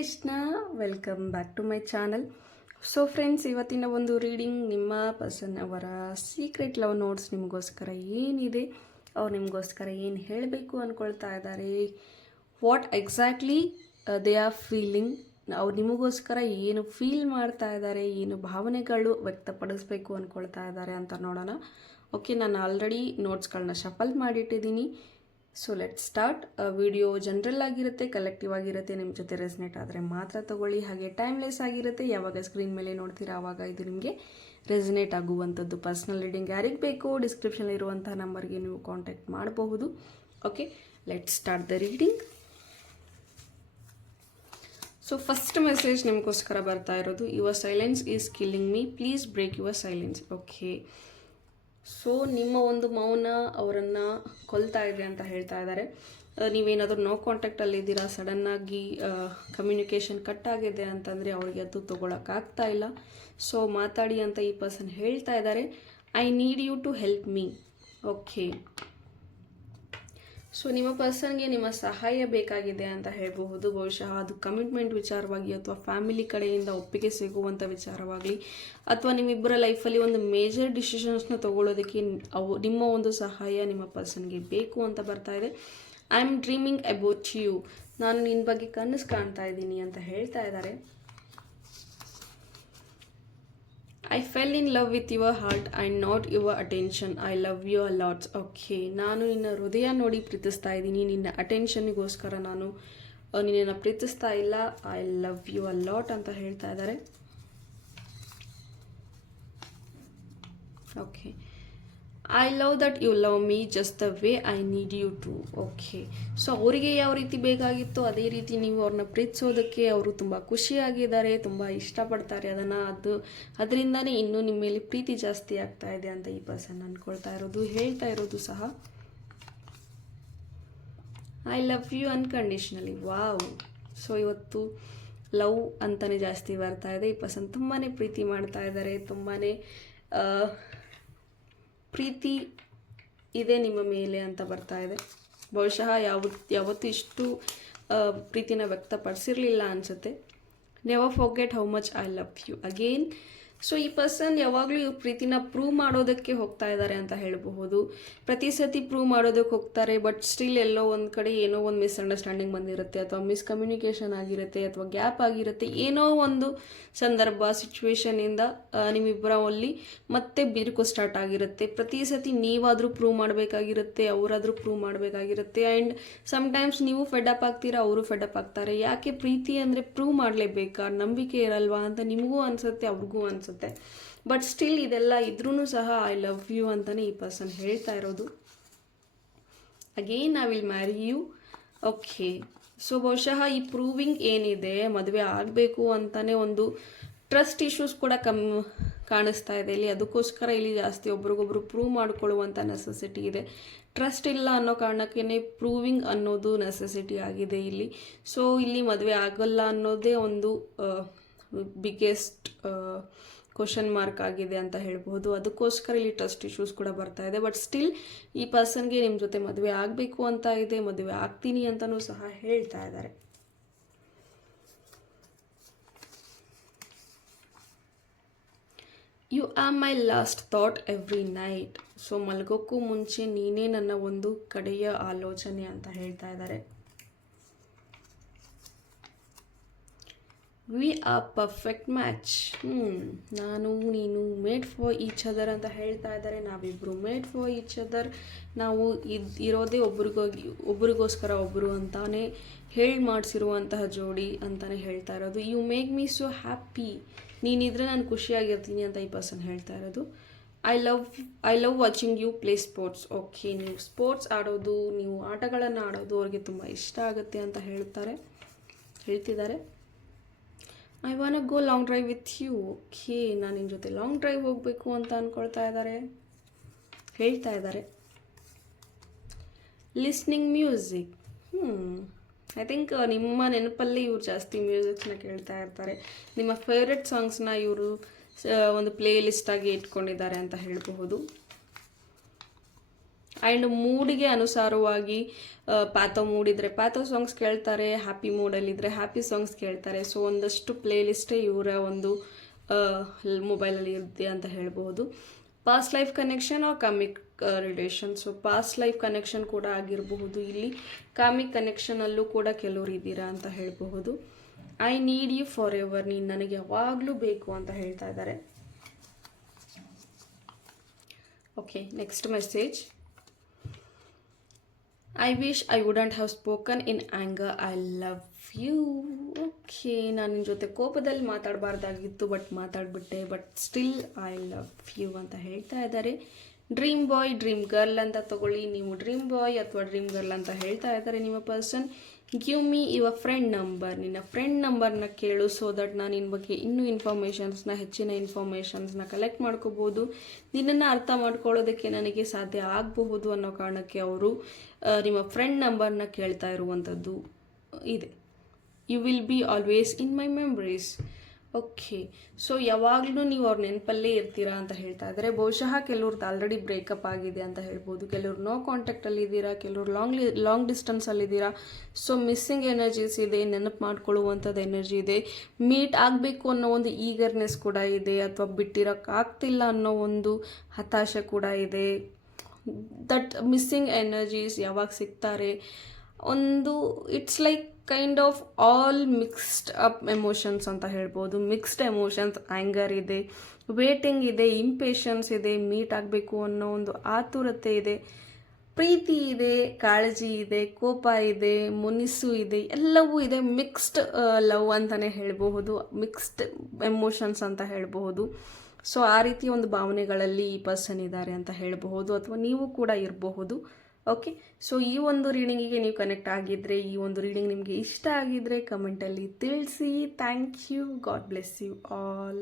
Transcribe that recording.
Krishna, welcome back to my channel. So friends, ಇವತ್ತಿನ ಒಂದು reading ನಿಮ್ಮ ಪರ್ಸನ್ ಅವರ ಸೀಕ್ರೆಟ್ ಲವ್ ನೋಟ್ಸ್ ನಿಮಗೋಸ್ಕರ ಏನಿದೆ, ಅವ್ರು ನಿಮಗೋಸ್ಕರ ಏನು ಹೇಳಬೇಕು ಅಂದ್ಕೊಳ್ತಾ ಇದ್ದಾರೆ, what exactly they are feeling, ಅವ್ರು ನಿಮಗೋಸ್ಕರ ಏನು ಫೀಲ್ ಮಾಡ್ತಾ ಇದ್ದಾರೆ, ಏನು ಭಾವನೆಗಳು ವ್ಯಕ್ತಪಡಿಸ್ಬೇಕು ಅಂದ್ಕೊಳ್ತಾ ಇದ್ದಾರೆ ಅಂತ ನೋಡೋಣ. ಓಕೆ, ನಾನು ಆಲ್ರೆಡಿ ನೋಟ್ಸ್ಗಳನ್ನ ಶಫಲ್ ಮಾಡಿಟ್ಟಿದ್ದೀನಿ. So let start. Video general ಆಗಿರುತ್ತೆ, ಕಲೆಕ್ಟಿವ್ ಆಗಿರುತ್ತೆ. ನಿಮ್ಮ ಜೊತೆ ರೆಸ್ನೇಟ್ ಆದರೆ ಮಾತ್ರ ತಗೊಳ್ಳಿ. ಹಾಗೆ ಟೈಮ್ಲೆಸ್ ಆಗಿರುತ್ತೆ. ಯಾವಾಗ ಸ್ಕ್ರೀನ್ ಮೇಲೆ ನೋಡ್ತೀರಾ ಆವಾಗ ಇದು ನಿಮಗೆ ರೆಸನೇಟ್ ಆಗುವಂಥದ್ದು. ಪರ್ಸ್ನಲ್ ರೀಡಿಂಗ್ ಯಾರಿಗೆ ಬೇಕು ಡಿಸ್ಕ್ರಿಪ್ಷನ್ ಇರುವಂಥ ನಂಬರ್ಗೆ ನೀವು ಕಾಂಟ್ಯಾಕ್ಟ್ ಮಾಡಬಹುದು. Okay, let start the reading. So first message ನಿಮಗೋಸ್ಕರ ಬರ್ತಾ ಇರೋದು, your silence is killing me, please break your silence. Okay, so ನಿಮ್ಮ ಒಂದು ಮೌನ ಅವರನ್ನು ಕೊಲ್ತಾ ಇದೆ ಅಂತ ಹೇಳ್ತಾ ಇದ್ದಾರೆ. ನೀವೇನಾದರೂ ನೋ ಕಾಂಟ್ಯಾಕ್ಟಲ್ಲಿದ್ದೀರಾ, ಸಡನ್ನಾಗಿ ಕಮ್ಯುನಿಕೇಷನ್ ಕಟ್ ಆಗಿದೆ ಅಂತಂದರೆ ಅವ್ರಿಗೆ ಅದು ತೊಗೊಳಕ್ಕಾಗ್ತಾ ಇಲ್ಲ. ಸೊ ಮಾತಾಡಿ ಅಂತ ಈ ಪರ್ಸನ್ ಹೇಳ್ತಾ ಇದ್ದಾರೆ. I need you to help me. Okay, so ನಿಮ್ಮ ಪರ್ಸನ್ಗೆ ನಿಮ್ಮ ಸಹಾಯ ಬೇಕಾಗಿದೆ ಅಂತ ಹೇಳಬಹುದು. ಬಹುಶಃ ಅದು ಕಮಿಟ್ಮೆಂಟ್ ವಿಚಾರವಾಗಿ ಅಥವಾ ಫ್ಯಾಮಿಲಿ ಕಡೆಯಿಂದ ಒಪ್ಪಿಗೆ ಸಿಗುವಂಥ ವಿಚಾರವಾಗಲಿ, ಅಥವಾ ನಿಮ್ಮಿಬ್ಬರ ಲೈಫಲ್ಲಿ ಒಂದು ಮೇಜರ್ ಡಿಸಿಷನ್ಸ್ನ ತೊಗೊಳ್ಳೋದಕ್ಕೆ ನಿಮ್ಮ ಒಂದು ಸಹಾಯ ನಿಮ್ಮ ಪರ್ಸನ್ಗೆ ಬೇಕು ಅಂತ ಬರ್ತಾ ಇದೆ. I am dreaming about you, ನಾನು ನಿನ್ನ ಬಗ್ಗೆ ಕನಸು ಕಾಣ್ತಾ ಇದ್ದೀನಿ ಅಂತ ಹೇಳ್ತಾ ಇದ್ದಾರೆ. I fell in love with your heart and not your attention. I love you a lots. Okay, ನಾನು ನಿನ್ನ ಹೃದಯ ನೋಡಿ ಪ್ರೀತಿಸ್ತಾ ಇದ್ದೀನಿ, ನಿನ್ನ ಅಟೆನ್ಷನ್ಗೋಸ್ಕರ ನಾನು ನಿನ್ನನ್ನು ಪ್ರೀತಿಸ್ತಾ ಇಲ್ಲ. I love you a lot ಅಂತ ಹೇಳ್ತಾ ಇದ್ದಾರೆ. Okay, I love that you love me just the way I need you to. Okay, so ಅವರಿಗೆ ಯಾವ ರೀತಿ ಬೇಕಾಗಿತ್ತು ಅದೇ ರೀತಿ ನೀವು ಅವ್ರನ್ನ ಪ್ರೀತಿಸೋದಕ್ಕೆ ಅವರು ತುಂಬ ಖುಷಿಯಾಗಿದ್ದಾರೆ, ತುಂಬ ಇಷ್ಟಪಡ್ತಾರೆ ಅದನ್ನು. ಅದರಿಂದನೇ ಇನ್ನೂ ನಿಮ್ಮ ಮೇಲೆ ಪ್ರೀತಿ ಜಾಸ್ತಿ ಆಗ್ತಾ ಇದೆ ಅಂತ ಈ ಪರ್ಸನ್ ಅಂದ್ಕೊಳ್ತಾ ಇರೋದು, ಹೇಳ್ತಾ ಇರೋದು ಸಹ. I love you unconditionally. Wow, so ಇವತ್ತು ಲವ್ ಅಂತಲೇ ಜಾಸ್ತಿ ಬರ್ತಾ ಇದೆ. ಈ ಪರ್ಸನ್ ತುಂಬಾ ಪ್ರೀತಿ ಮಾಡ್ತಾ ಇದ್ದಾರೆ, ತುಂಬಾ ಪ್ರೀತಿ ಇದೆ ನಿಮ್ಮ ಮೇಲೆ ಅಂತ ಬರ್ತಾ ಇದೆ. ಬಹುಶಃ ಯಾವತ್ತೂ ಇಷ್ಟು ಪ್ರೀತಿನ ವ್ಯಕ್ತಪಡಿಸಿರಲಿಲ್ಲ ಅನಿಸುತ್ತೆ. Never forget how much I love you again. So ಈ ಪರ್ಸನ್ ಯಾವಾಗಲೂ ಇವ್ರ ಪ್ರೀತಿನ ಪ್ರೂವ್ ಮಾಡೋದಕ್ಕೆ ಹೋಗ್ತಾ ಇದ್ದಾರೆ ಅಂತ ಹೇಳಬಹುದು. ಪ್ರತಿ ಸತಿ ಪ್ರೂವ್ ಮಾಡೋದಕ್ಕೆ ಹೋಗ್ತಾರೆ, ಬಟ್ ಸ್ಟಿಲ್ ಎಲ್ಲೋ ಒಂದು ಕಡೆ ಏನೋ ಒಂದು ಮಿಸ್ಅಂಡರ್ಸ್ಟ್ಯಾಂಡಿಂಗ್ ಬಂದಿರುತ್ತೆ, ಅಥವಾ ಮಿಸ್ಕಮ್ಯುನಿಕೇಷನ್ ಆಗಿರುತ್ತೆ, ಅಥವಾ ಗ್ಯಾಪ್ ಆಗಿರುತ್ತೆ. ಏನೋ ಒಂದು ಸಂದರ್ಭ ಸಿಚುವೇಶನಿಂದ ನಿಮ್ಮಿಬ್ಬರಲ್ಲಿ ಮತ್ತೆ ಬಿರುಕು ಸ್ಟಾರ್ಟ್ ಆಗಿರುತ್ತೆ. ಪ್ರತಿ ಸತಿ ನೀವಾದರೂ ಪ್ರೂವ್ ಮಾಡಬೇಕಾಗಿರುತ್ತೆ, ಅವರಾದರೂ ಪ್ರೂವ್ ಮಾಡಬೇಕಾಗಿರುತ್ತೆ. ಆ್ಯಂಡ್ ಸಮ್ಟೈಮ್ಸ್ ನೀವು ಫೆಡಪ್ ಆಗ್ತೀರಾ, ಅವರು ಫೆಡಪ್ ಆಗ್ತಾರೆ. ಯಾಕೆ ಪ್ರೀತಿ ಅಂದರೆ ಪ್ರೂವ್ ಮಾಡಲೇಬೇಕಾ, ನಂಬಿಕೆ ಇರಲ್ವಾ ಅಂತ ನಿಮಗೂ ಅನಿಸುತ್ತೆ, ಅವ್ರಿಗೂ ಅನಿಸುತ್ತೆ. ಬಟ್ ಸ್ಟಿಲ್ ಇದೆಲ್ಲ ಇದ್ರೂ ಸಹ ಐ ಲವ್ ಯು ಅಂತಾನೆ ಈ ಪರ್ಸನ್ ಹೇಳ್ತಾ ಇರೋದು. Again I will marry you. Okay, so ಬಹುಶಃ ಈ ಪ್ರೂವಿಂಗ್ ಏನಿದೆ, ಮದುವೆ ಆಗಬೇಕು ಅಂತಾನೆ ಒಂದು ಟ್ರಸ್ಟ್ ಇಶ್ಯೂಸ್ ಕೂಡ ಕಾಣಿಸ್ತಾ ಇದೆ ಇಲ್ಲಿ. ಅದಕ್ಕೋಸ್ಕರ ಇಲ್ಲಿ ಜಾಸ್ತಿ ಒಬ್ರಿಗೊಬ್ರು ಪ್ರೂವ್ ಮಾಡ್ಕೊಳ್ಳುವಂಥ ನೆಸೆಸಿಟಿ ಇದೆ. ಟ್ರಸ್ಟ್ ಇಲ್ಲ ಅನ್ನೋ ಕಾರಣಕ್ಕೇ ಪ್ರೂವಿಂಗ್ ಅನ್ನೋದು ನೆಸೆಸಿಟಿ ಆಗಿದೆ ಇಲ್ಲಿ. ಸೊ ಇಲ್ಲಿ ಮದುವೆ ಆಗಲ್ಲ ಅನ್ನೋದೇ ಒಂದು ಬಿಗ್ಗೆಸ್ಟ್ ಕ್ವಶನ್ ಮಾರ್ಕ್ ಆಗಿದೆ ಅಂತ ಹೇಳ್ಬೋದು. ಅದಕ್ಕೋಸ್ಕರ ಇಲ್ಲಿ ಟ್ರಸ್ಟ್ ಇಶ್ಯೂಸ್ ಕೂಡ ಬರ್ತಾ ಇದೆ. ಬಟ್ ಸ್ಟಿಲ್ ಈ ಪರ್ಸನ್ಗೆ ನಿಮ್ಮ ಜೊತೆ ಮದುವೆ ಆಗಬೇಕು ಅಂತ ಇದೆ, ಮದುವೆ ಆಗ್ತೀನಿ ಅಂತಲೂ ಸಹ ಹೇಳ್ತಾ ಇದ್ದಾರೆ. You are my last thought every night. So ಮಲಗೋಕ್ಕೂ ಮುಂಚೆ ನೀನೇ ನನ್ನ ಒಂದು ಕಡೆಯ ಆಲೋಚನೆ ಅಂತ ಹೇಳ್ತಾ ಇದ್ದಾರೆ. We are perfect match. ನಾನು ನೀನು ಮೇಡ್ ಫಾರ್ ಈಚ್ ಅದರ್ ಅಂತ ಹೇಳ್ತಾ ಇದ್ದಾರೆ. ನಾವಿಬ್ಬರು ಮೇಡ್ ಫಾರ್ ಈಚ್ ಅದರ್. ನಾವು ಇರೋದೇ ಒಬ್ರಿಗೋಸ್ಕರ ಒಬ್ಬರು ಅಂತಾನೆ ಹೇಳಿ ಮಾಡಿಸಿರುವಂತಹ ಜೋಡಿ ಅಂತಾನೆ ಹೇಳ್ತಾ ಇರೋದು. You make me so happy. ನೀನಿದ್ರೆ ನಾನು ಖುಷಿಯಾಗಿರ್ತೀನಿ ಅಂತ ಈ ಪರ್ಸನ್ ಹೇಳ್ತಾ ಇರೋದು. I love watching you play sports. Okay, ನೀವು ಸ್ಪೋರ್ಟ್ಸ್ ಆಡೋದು, ನೀವು ಆಟಗಳನ್ನು ಆಡೋದು ಅವ್ರಿಗೆ ತುಂಬ ಇಷ್ಟ ಆಗುತ್ತೆ ಅಂತ ಹೇಳ್ತಿದ್ದಾರೆ. I want go long drive with you. Okay, ನಾನು ನಿನ್ನ ಜೊತೆ ಲಾಂಗ್ ಡ್ರೈವ್ ಹೋಗಬೇಕು ಅಂತ ಹೇಳ್ತಾ ಇದ್ದಾರೆ. Listening music. ಐ ಥಿಂಕ್ ನಿಮ್ಮ ನೆನಪಲ್ಲಿ ಇವ್ರು ಜಾಸ್ತಿ ಮ್ಯೂಸಿಕ್ಸ್ನ ಕೇಳ್ತಾ ಇರ್ತಾರೆ. ನಿಮ್ಮ ಫೇವ್ರೆಟ್ ಸಾಂಗ್ಸ್ನ ಇವರು ಒಂದು ಪ್ಲೇ ಲಿಸ್ಟಾಗಿ ಇಟ್ಕೊಂಡಿದ್ದಾರೆ ಅಂತ ಹೇಳಬಹುದು. ಆ್ಯಂಡ್ ಮೂಡಿಗೆ ಅನುಸಾರವಾಗಿ ಪ್ಯಾಥೋ ಮೂಡಿದ್ರೆ ಪ್ಯಾಥೋ ಸಾಂಗ್ಸ್ ಕೇಳ್ತಾರೆ, ಹ್ಯಾಪಿ ಮೂಡಲ್ಲಿದ್ದರೆ ಹ್ಯಾಪಿ ಸಾಂಗ್ಸ್ ಕೇಳ್ತಾರೆ. ಸೊ ಒಂದಷ್ಟು ಪ್ಲೇಲಿಸ್ಟೇ ಇವರ ಒಂದು ಮೊಬೈಲಲ್ಲಿ ಇರುತ್ತೆ ಅಂತ ಹೇಳ್ಬೋದು. Past life connection or comic relation. So past life connection ಕೂಡ ಆಗಿರಬಹುದು, ಇಲ್ಲಿ ಕಾಮಿಕ್ ಕನೆಕ್ಷನಲ್ಲೂ ಕೂಡ ಕೆಲವರು ಇದ್ದೀರಾ ಅಂತ ಹೇಳಬಹುದು. I need you forever, ನೀನು ನನಗೆ ಯಾವಾಗಲೂ ಬೇಕು ಅಂತ ಹೇಳ್ತಾ ಇದ್ದಾರೆ. Okay, next message. I wish I wouldn't have spoken in anger, I love you. Okay, ನಾನು ನಿನ್ನ ಜೊತೆ ಕೋಪದಲ್ಲಿ ಮಾತಾಡಬಾರ್ದಾಗಿತ್ತು, ಬಟ್ ಮಾತಾಡ್ಬಿಟ್ಟೆ, but still I love you ಅಂತ ಹೇಳ್ತಾ ಇದ್ದಾರೆ. ಡ್ರೀಮ್ ಬಾಯ್, ಡ್ರೀಮ್ ಗರ್ಲ್ ಅಂತ ತಗೊಳ್ಳಿ. ನೀವು ಡ್ರೀಮ್ ಬಾಯ್ ಅಥವಾ ಡ್ರೀಮ್ ಗರ್ಲ್ ಅಂತ ಹೇಳ್ತಾ ಇದ್ದಾರೆ ನಿಮ್ಮ person. Give me your friend number, ನಿನ್ನ ಫ್ರೆಂಡ್ ನಂಬರ್ನ ಕೇಳು, ಸೊ ದಟ್ ನಾನು ನಿನ್ನ ಬಗ್ಗೆ ಇನ್ನೂ ಇನ್ಫಾರ್ಮೇಷನ್ಸ್ನ, ಹೆಚ್ಚಿನ ಇನ್ಫಾರ್ಮೇಷನ್ಸ್ನ ಕಲೆಕ್ಟ್ ಮಾಡ್ಕೋಬೋದು. ನಿನ್ನನ್ನು ಅರ್ಥ ಮಾಡ್ಕೊಳ್ಳೋದಕ್ಕೆ ನನಗೆ ಸಾಧ್ಯ ಆಗಬಹುದು ಅನ್ನೋ ಕಾರಣಕ್ಕೆ ಅವರು ನಿಮ್ಮ ಫ್ರೆಂಡ್ ನಂಬರ್ನ ಕೇಳ್ತಾ ಇರುವಂಥದ್ದು ಇದೆ. You will be always in my memories. Okay, so ಯಾವಾಗಲೂ ನೀವು ಅವ್ರ ನೆನಪಲ್ಲೇ ಇರ್ತೀರಾ ಅಂತ ಹೇಳ್ತಾ ಇದ್ದಾರೆ. ಬಹುಶಃ ಕೆಲವ್ರದ್ದು ಆಲ್ರೆಡಿ ಬ್ರೇಕಪ್ ಆಗಿದೆ ಅಂತ ಹೇಳ್ಬೋದು, ಕೆಲವ್ರು ನೋ ಕಾಂಟ್ಯಾಕ್ಟಲ್ಲಿದ್ದೀರಾ, ಕೆಲವ್ರು ಲಾಂಗ್ ಡಿಸ್ಟೆನ್ಸಲ್ಲಿದ್ದೀರಾ. ಸೊ ಮಿಸ್ಸಿಂಗ್ ಎನರ್ಜೀಸ್ ಇದೆ, ನೆನಪು ಮಾಡ್ಕೊಳ್ಳುವಂಥದ್ದು ಎನರ್ಜಿ ಇದೆ, ಮೀಟ್ ಆಗಬೇಕು ಅನ್ನೋ ಒಂದು ಈಗರ್ನೆಸ್ ಕೂಡ ಇದೆ, ಅಥವಾ ಬಿಟ್ಟಿರೋಕ್ಕಾಗ್ತಿಲ್ಲ ಅನ್ನೋ ಒಂದು ಹತಾಶೆ ಕೂಡ ಇದೆ. ದಟ್ ಮಿಸ್ಸಿಂಗ್ ಎನರ್ಜೀಸ್ ಯಾವಾಗ ಸಿಗ್ತಾರೆ, ಒಂದು it's like kind of all mixed up emotions ಅಂತ ಹೇಳ್ಬೋದು. ಮಿಕ್ಸ್ಡ್ ಎಮೋಷನ್ಸ್, ಆ್ಯಂಗರ್ ಇದೆ, ವೇಟಿಂಗ್ ಇದೆ, ಇಂಪೇಷನ್ಸ್ ಇದೆ, ಮೀಟ್ ಆಗಬೇಕು ಅನ್ನೋ ಒಂದು ಆತುರತೆ ಇದೆ, ಪ್ರೀತಿ ಇದೆ, ಕಾಳಜಿ ಇದೆ, ಕೋಪ ಇದೆ, ಮುನಿಸು ಇದೆ, ಎಲ್ಲವೂ ಇದೆ. ಮಿಕ್ಸ್ಡ್ ಲವ್ ಅಂತಲೇ ಹೇಳಬಹುದು, ಮಿಕ್ಸ್ಡ್ ಎಮೋಷನ್ಸ್ ಅಂತ ಹೇಳಬಹುದು. ಸೊ ಆ ರೀತಿ ಒಂದು ಭಾವನೆಗಳಲ್ಲಿ ಈ ಪರ್ಸನ್ ಇದ್ದಾರೆ ಅಂತ ಹೇಳಬಹುದು, ಅಥವಾ ನೀವು ಕೂಡ ಇರಬಹುದು. ಓಕೆ, ಸೊ ಈ ಒಂದು ರೀಡಿಂಗಿಗೆ ನೀವು ಕನೆಕ್ಟ್ ಆಗಿದ್ದರೆ, ಈ ಒಂದು ರೀಡಿಂಗ್ ನಿಮಗೆ ಇಷ್ಟ ಆಗಿದ್ದರೆ ಕಮೆಂಟಲ್ಲಿ ತಿಳಿಸಿ. Thank you. God bless you all.